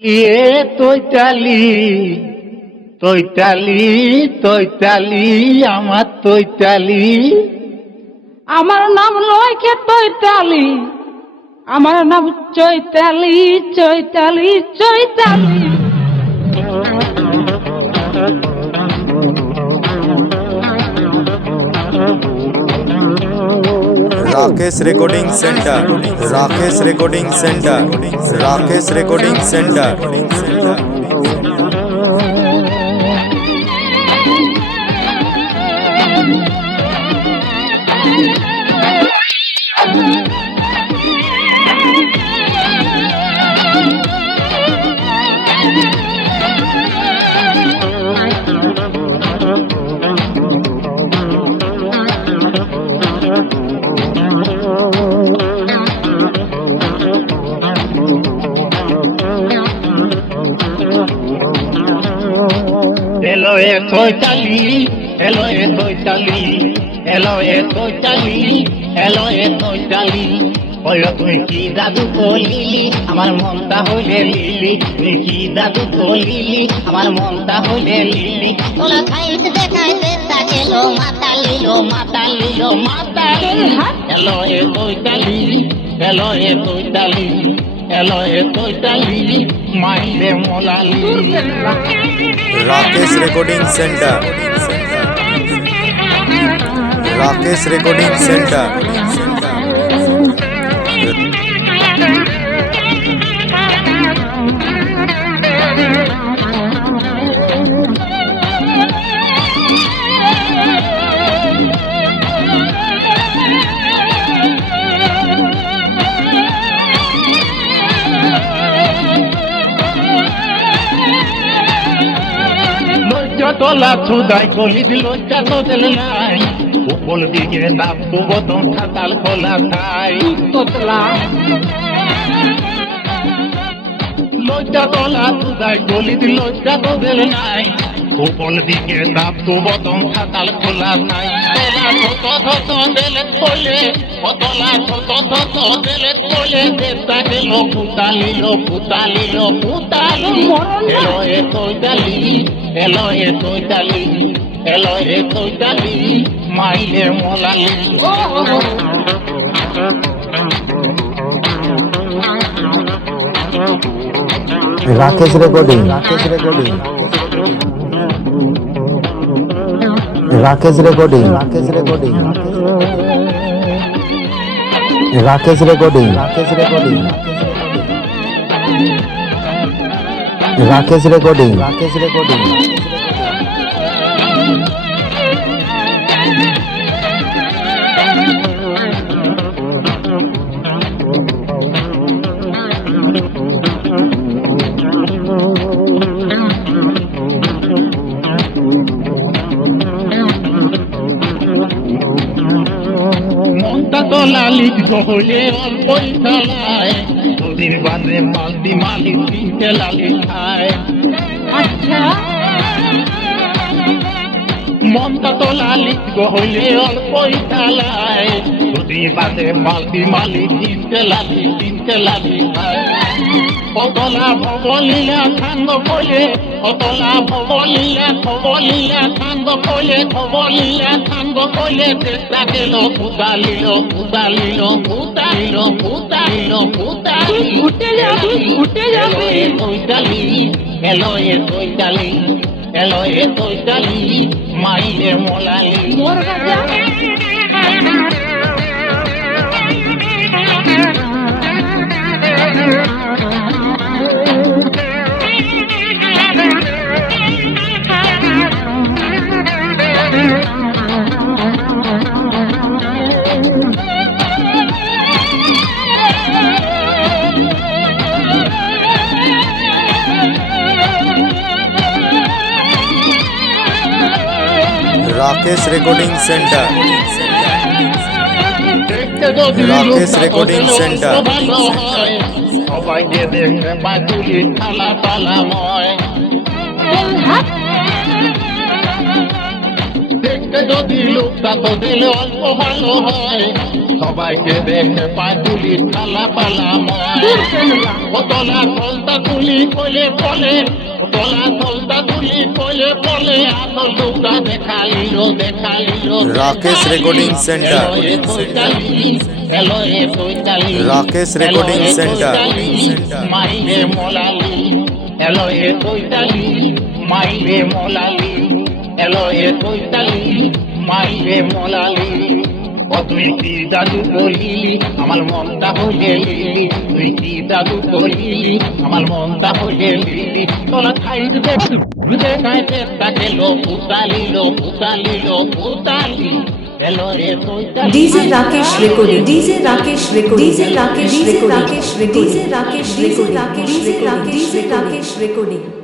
তৈতালি তৈতালি তৈতালি আমার তৈতালি। আমার নাম লয়কে তৈতালি, আমার নাম Chaitali Chaitali Chaitali. Rakesh recording centre, Rakesh recording centre, Rakesh recording centre. Hello, তৈতালি, hello, তৈতালি, hello, তৈতালি, hello, তৈতালি। ওই তুই কি জাদু করলি আমার মনটা হইলে লিলি, তুই কি জাদু করলি আমার মনটা হইলে লিলি। তোলা খাইতে দেখাইতে তাকেলো মাতালিলো মাতালিলো মাতালি। hello, তৈতালি, hello, তৈতালি, hello, তৈতালি, মাইলে মোলালি। Rakesh recording centre, Rakesh recording centre. তোলা ছুদাই কলি দিল তো দিল নাই, উপর দিকে দাপ তো বতন খাতাল খোলা থাই। তোতলা লজ্জা তোলা ছুদাই কলি দিল তো দিল নাই, উপর দিকে দাপ তো বতন খাতাল খোলা নাই। তোলা থত দিলে বলে, তোলা থত দিলে বলে, দেশটা গেল পুতালিল পুতালিল পুতালি। এলো এ তৈতালি, এলো এ তৈতালি, এলো এ তৈতালি, মাইলে মোলালি। Rakesh recording, Rakesh recording, Rakesh recording, Rakesh recording, Rakesh recording, Rakesh recording, Rakesh recording, Rakesh recording. মনটা তোলা লিখব হলে অল্পই চালায়, নদীর বাঁধে মালতি মালিক তিনটে লালি খায়। আচ্ছা মনটা তোলা লিখব হইলে অল্পই চালায়, নদীর বাঁধে মালতি মালিক তিনটে লালি খায়। অতলা ভবলীলা খান্দ বলে, অতলা ভবলীলা খবলীলা খান্দ বলে, খবলীলা খান্দ বলে, চেষ্টা গেল পুতালিল পুতালিল পুতালিল পুতালিল পুতালি। উঠে যাবি উঠে যাবি। তৈতালি, এলো এ তৈতালি, এলো এ তৈতালি, মাইলে মোলালি। মোর কাছে Rakesh recording centre, Rakesh recording centre. সবাই যে দেখে বাজুলি থালা তালাময়, দেখতে যদি লোকটা তো দিলে অল্প ভালো হয়। সবাইকে দেখে পাতুলি পালা পালা তলা তলতা তুলি কলে বলে তলা তলতা তুলি কলে বলে আসল দুটা দেখালিল রাকেশ রেকর্ডিং সেন্টার হ্যালো এ চৈতালি রাকেশ রেকর্ডিং সেন্টার মাইলে মোলালি হ্যালো এ চৈতালি মাইলে মোলালি হ্যালো এ চৈতালি মাইলে মোলালি ও তুই কি জাদু করলি আমার মনটা হয়ে লিলি তুই কি জাদু করলি আমার মনটা হয়ে লিলি তোলা খাইজ দেখায় চেষ্টা গেল পুতালি হ্যালো রে Chaitali DJ Rakesh recording. DJ Rakesh recording. DJ Rakesh recording. DJ Rakesh recording. DJ Rakesh recording. DJ Rakesh recording.